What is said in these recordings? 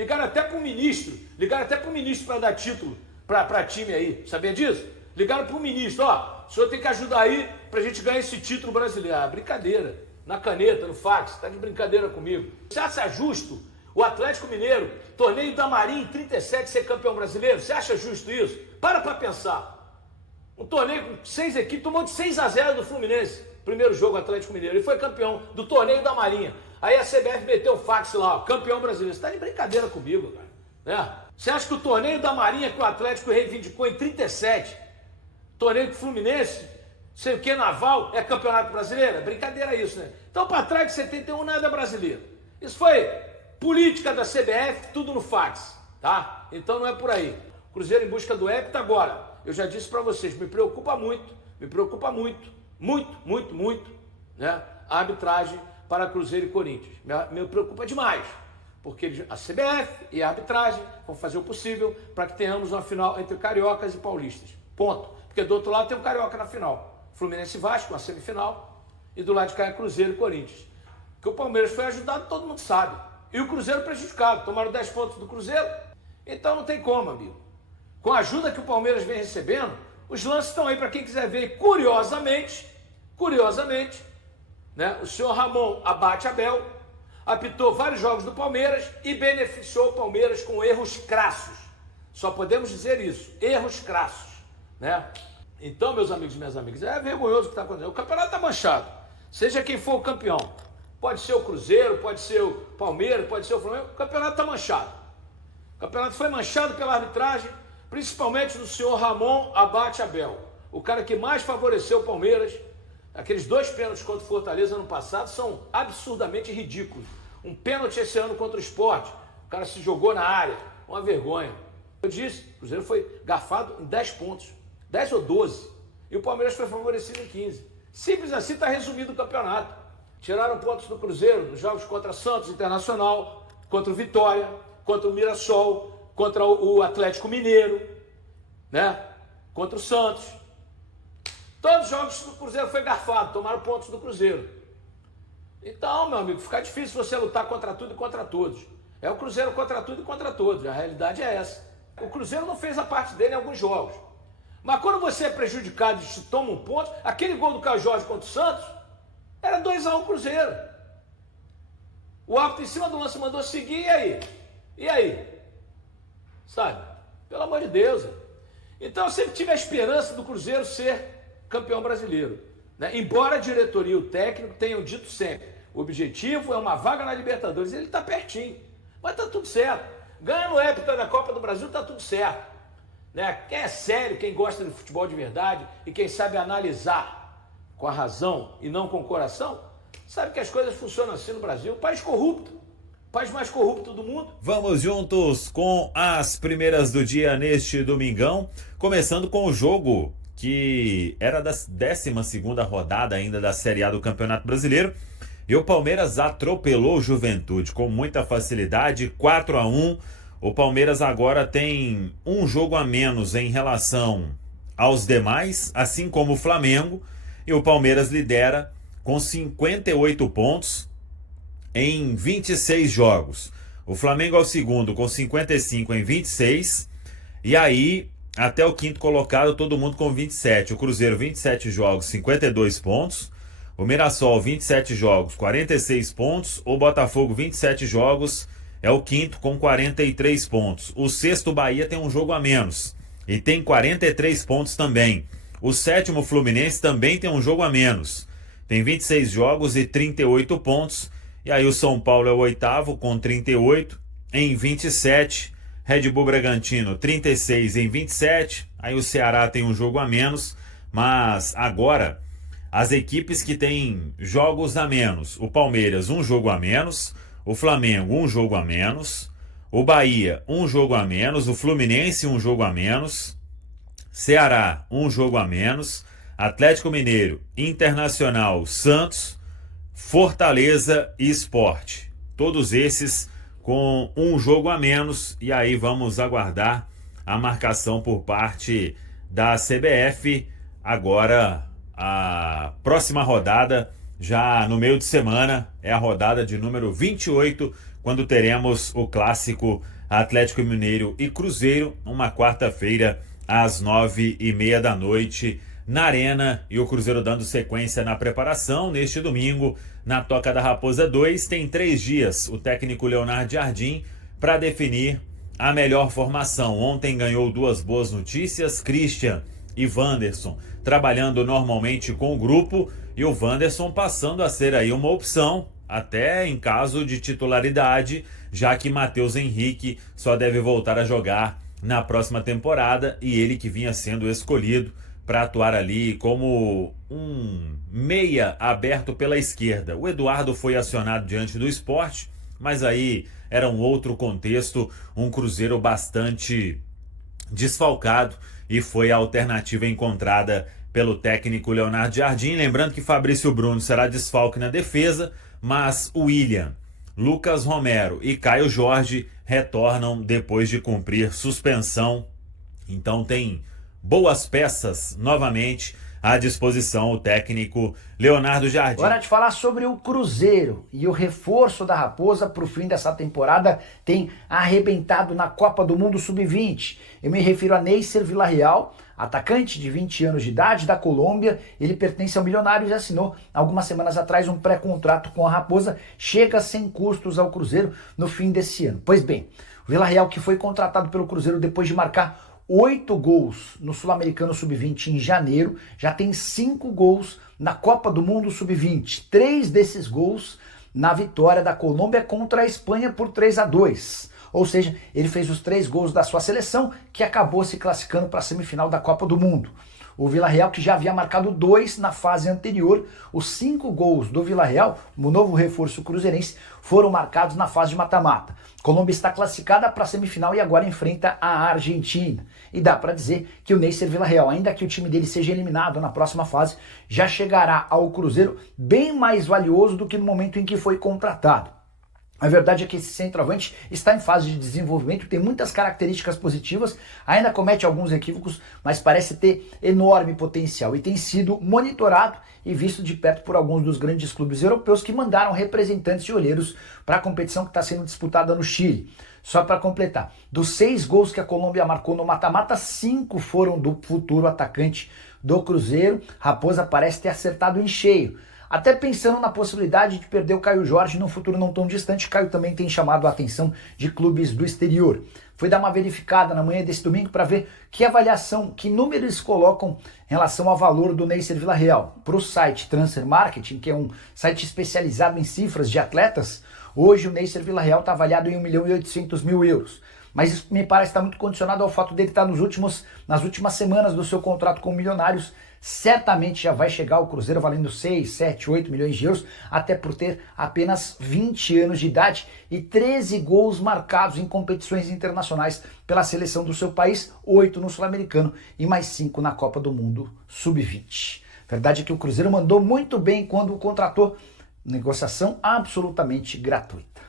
Ligaram até para o ministro. Ligaram até para o ministro para dar título para time aí. Sabia disso? Ligaram para o ministro. Ó, o senhor tem que ajudar aí para a gente ganhar esse título brasileiro. Ah, brincadeira. Na caneta, no fax. Tá de brincadeira comigo. Você acha justo o Atlético Mineiro, torneio da Marinha em 37, ser campeão brasileiro? Você acha justo isso? Para pensar. Um torneio com 6 equipes, tomou de 6-0 do Fluminense. Primeiro jogo Atlético Mineiro. E foi campeão do torneio da Marinha. Aí a CBF meteu o fax lá, ó, campeão brasileiro. Você tá de brincadeira comigo, cara. Né? Você acha que o torneio da Marinha que o Atlético reivindicou em 37, torneio do Fluminense, sei o que, naval, é campeonato brasileiro? É brincadeira isso, né? Então, para trás de 71, nada é brasileiro. Isso foi política da CBF, tudo no fax, tá? Então não é por aí. Cruzeiro em busca do hepta agora. Eu já disse para vocês, me preocupa muito, né? A arbitragem para Cruzeiro e Corinthians. Me preocupa demais, porque a CBF e a arbitragem vão fazer o possível para que tenhamos uma final entre cariocas e paulistas. Ponto. Porque do outro lado tem um carioca na final. Fluminense e Vasco, uma semifinal, e do lado de cá é Cruzeiro e Corinthians. Que o Palmeiras foi ajudado, todo mundo sabe. E o Cruzeiro prejudicado. Tomaram 10 pontos do Cruzeiro. Então não tem como, amigo. Com a ajuda que o Palmeiras vem recebendo, os lances estão aí para quem quiser ver. Curiosamente, né, o senhor Ramon Abate Abel apitou vários jogos do Palmeiras e beneficiou o Palmeiras com erros crassos. Só podemos dizer isso, erros crassos, né? Então, meus amigos e minhas amigas, é vergonhoso o que está acontecendo. O campeonato está manchado. Seja quem for o campeão. Pode ser o Cruzeiro, pode ser o Palmeiras, pode ser o Flamengo. O campeonato está manchado. O campeonato foi manchado pela arbitragem, principalmente do senhor Ramon Abate Abel. O cara que mais favoreceu o Palmeiras. Aqueles 2 pênaltis contra o Fortaleza ano passado são absurdamente ridículos. Um pênalti esse ano contra o Sport. O cara se jogou na área. Uma vergonha. Eu disse, o Cruzeiro foi garfado em 10 pontos. 10 ou 12. E o Palmeiras foi favorecido em 15. Simples assim está resumido o campeonato. Tiraram pontos do Cruzeiro nos jogos contra Santos Internacional, contra o Vitória, contra o Mirassol, contra o Atlético Mineiro, né? Contra o Santos. Todos os jogos do Cruzeiro foi garfado, tomaram pontos do Cruzeiro. Então, meu amigo, fica difícil você lutar contra tudo e contra todos. É o Cruzeiro contra tudo e contra todos. A realidade é essa. O Cruzeiro não fez a parte dele em alguns jogos. Mas quando você é prejudicado e te toma um ponto, aquele gol do Caio Jorge contra o Santos, era 2-1 Cruzeiro. O árbitro em cima do lance mandou seguir, e aí? E aí? Sabe? Pelo amor de Deus. Então eu sempre tive a esperança do Cruzeiro ser campeão brasileiro, né? Embora a diretoria e o técnico tenham dito sempre, o objetivo é uma vaga na Libertadores, ele está pertinho, mas está tudo certo. Ganha no hepta da Copa do Brasil, está tudo certo, né? Quem é sério, quem gosta de futebol de verdade e quem sabe analisar com a razão e não com o coração, sabe que as coisas funcionam assim no Brasil. País corrupto, país mais corrupto do mundo. Vamos juntos com as primeiras do dia neste domingão, começando com o jogo que era da 12ª rodada ainda da Série A do Campeonato Brasileiro, e o Palmeiras atropelou o Juventude com muita facilidade, 4-1. O Palmeiras agora tem um jogo a menos em relação aos demais, assim como o Flamengo, e o Palmeiras lidera com 58 pontos em 26 jogos. O Flamengo é o segundo com 55 em 26, e aí até o quinto colocado, todo mundo com 27. O Cruzeiro, 27 jogos, 52 pontos. O Mirassol, 27 jogos, 46 pontos. O Botafogo, 27 jogos, é o quinto com 43 pontos. O sexto, Bahia, tem um jogo a menos e tem 43 pontos também. O sétimo, Fluminense, também tem um jogo a menos. Tem 26 jogos e 38 pontos. E aí o São Paulo é o oitavo com 38 em 27. Red Bull Bragantino, 36 em 27. Aí o Ceará tem um jogo a menos. Mas agora, as equipes que têm jogos a menos. O Palmeiras, um jogo a menos. O Flamengo, um jogo a menos. O Bahia, um jogo a menos. O Fluminense, um jogo a menos. Ceará, um jogo a menos. Atlético Mineiro, Internacional, Santos, Fortaleza e Sport. Todos esses com um jogo a menos, e aí vamos aguardar a marcação por parte da CBF. Agora, a próxima rodada, já no meio de semana, é a rodada de número 28, quando teremos o clássico Atlético Mineiro e Cruzeiro, uma quarta-feira às 9h30 da noite na Arena, e o Cruzeiro dando sequência na preparação. Neste domingo, na Toca da Raposa 2, tem 3 dias o técnico Leonardo Jardim para definir a melhor formação. Ontem ganhou 2 boas notícias: Christian e Wanderson trabalhando normalmente com o grupo, e o Wanderson passando a ser aí uma opção, até em caso de titularidade, já que Matheus Henrique só deve voltar a jogar na próxima temporada, e ele que vinha sendo escolhido para atuar ali como um meia aberto pela esquerda. O Eduardo foi acionado diante do Sport, mas aí era um outro contexto, um Cruzeiro bastante desfalcado, e foi a alternativa encontrada pelo técnico Leonardo Jardim. Lembrando que Fabrício Bruno será desfalque na defesa, mas William, Lucas Romero e Caio Jorge retornam depois de cumprir suspensão. Então tem boas peças novamente à disposição o técnico Leonardo Jardim. Hora de falar sobre o Cruzeiro, e o reforço da Raposa para o fim dessa temporada tem arrebentado na Copa do Mundo Sub-20. Eu me refiro a Neisser Villarreal, atacante de 20 anos de idade da Colômbia. Ele pertence ao Milionários e assinou algumas semanas atrás um pré-contrato com a Raposa. Chega sem custos ao Cruzeiro no fim desse ano. Pois bem, o Villarreal, que foi contratado pelo Cruzeiro depois de marcar 8 gols no Sul-Americano Sub-20 em janeiro, já tem 5 gols na Copa do Mundo Sub-20. 3 desses gols na vitória da Colômbia contra a Espanha por 3-2. Ou seja, ele fez os 3 gols da sua seleção, que acabou se classificando para a semifinal da Copa do Mundo. O Villarreal, que já havia marcado 2 na fase anterior, os 5 gols do Villarreal, o novo reforço cruzeirense, foram marcados na fase de mata-mata. Colômbia está classificada para a semifinal e agora enfrenta a Argentina. E dá para dizer que o Neisser Villarreal, ainda que o time dele seja eliminado na próxima fase, já chegará ao Cruzeiro bem mais valioso do que no momento em que foi contratado. A verdade é que esse centroavante está em fase de desenvolvimento, tem muitas características positivas, ainda comete alguns equívocos, mas parece ter enorme potencial e tem sido monitorado e visto de perto por alguns dos grandes clubes europeus que mandaram representantes e olheiros para a competição que está sendo disputada no Chile. Só para completar, dos 6 gols que a Colômbia marcou no mata-mata, 5 foram do futuro atacante do Cruzeiro. Raposa parece ter acertado em cheio. Até pensando na possibilidade de perder o Caio Jorge num futuro não tão distante. Caio também tem chamado a atenção de clubes do exterior. Fui dar uma verificada na manhã desse domingo para ver que avaliação, que números eles colocam em relação ao valor do Neisser Villarreal. Para o site Transfer Marketing, que é um site especializado em cifras de atletas, hoje o Neisser Villarreal está avaliado em 1.800.000 euros. Mas isso me parece estar muito condicionado ao fato dele estar nas últimas semanas do seu contrato com o Milionários. Certamente já vai chegar ao Cruzeiro valendo 6, 7, 8 milhões de euros, até por ter apenas 20 anos de idade e 13 gols marcados em competições internacionais pela seleção do seu país, 8 no Sul-Americano e mais 5 na Copa do Mundo Sub-20. Verdade é que o Cruzeiro mandou muito bem quando o contratou, negociação absolutamente gratuita.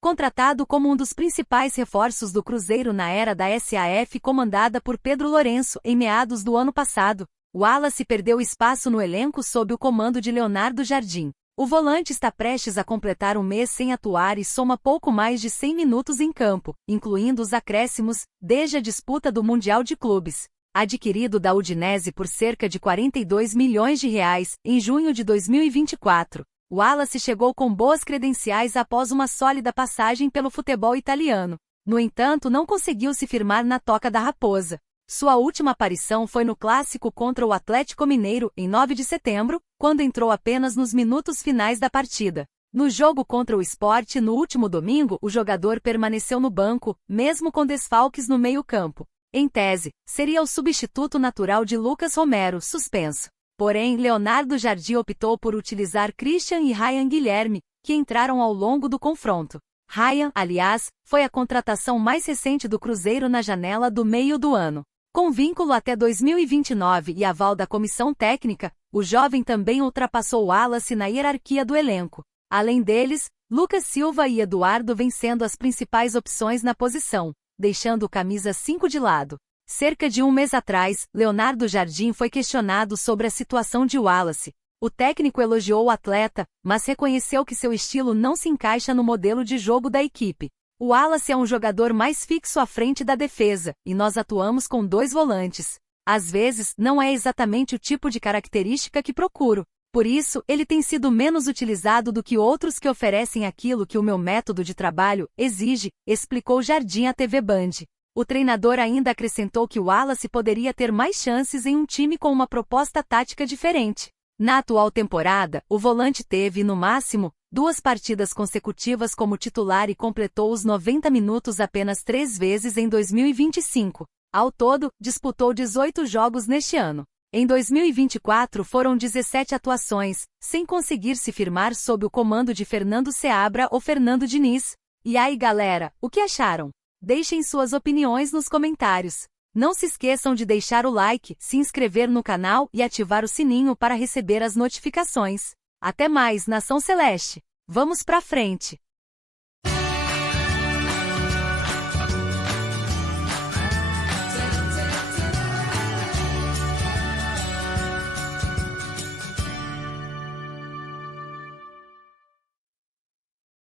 Contratado como um dos principais reforços do Cruzeiro na era da SAF comandada por Pedro Lourenço em meados do ano passado, o Wallace perdeu espaço no elenco sob o comando de Leonardo Jardim. O volante está prestes a completar um mês sem atuar e soma pouco mais de 100 minutos em campo, incluindo os acréscimos, desde a disputa do Mundial de Clubes. Adquirido da Udinese por cerca de 42 milhões de reais em junho de 2024, o Wallace chegou com boas credenciais após uma sólida passagem pelo futebol italiano. No entanto, não conseguiu se firmar na Toca da Raposa. Sua última aparição foi no clássico contra o Atlético Mineiro, em 9 de setembro, quando entrou apenas nos minutos finais da partida. No jogo contra o Sport no último domingo, o jogador permaneceu no banco, mesmo com desfalques no meio-campo. Em tese, seria o substituto natural de Lucas Romero, suspenso. Porém, Leonardo Jardim optou por utilizar Christian e Ryan Guilherme, que entraram ao longo do confronto. Ryan, aliás, foi a contratação mais recente do Cruzeiro na janela do meio do ano. Com vínculo até 2029 e aval da comissão técnica, o jovem também ultrapassou o Wallace na hierarquia do elenco. Além deles, Lucas Silva e Eduardo vêm sendo as principais opções na posição, deixando o camisa 5 de lado. Cerca de um mês atrás, Leonardo Jardim foi questionado sobre a situação de Wallace. O técnico elogiou o atleta, mas reconheceu que seu estilo não se encaixa no modelo de jogo da equipe. O Wallace é um jogador mais fixo à frente da defesa, e nós atuamos com 2 volantes. Às vezes, não é exatamente o tipo de característica que procuro. Por isso, ele tem sido menos utilizado do que outros que oferecem aquilo que o meu método de trabalho exige, explicou Jardim à TV Band. O treinador ainda acrescentou que o Wallace poderia ter mais chances em um time com uma proposta tática diferente. Na atual temporada, o volante teve, no máximo, 2 partidas consecutivas como titular e completou os 90 minutos apenas 3 vezes em 2025. Ao todo, disputou 18 jogos neste ano. Em 2024 foram 17 atuações, sem conseguir se firmar sob o comando de Fernando Seabra ou Fernando Diniz. E aí galera, o que acharam? Deixem suas opiniões nos comentários. Não se esqueçam de deixar o like, se inscrever no canal e ativar o sininho para receber as notificações. Até mais, Nação Celeste! Vamos pra frente!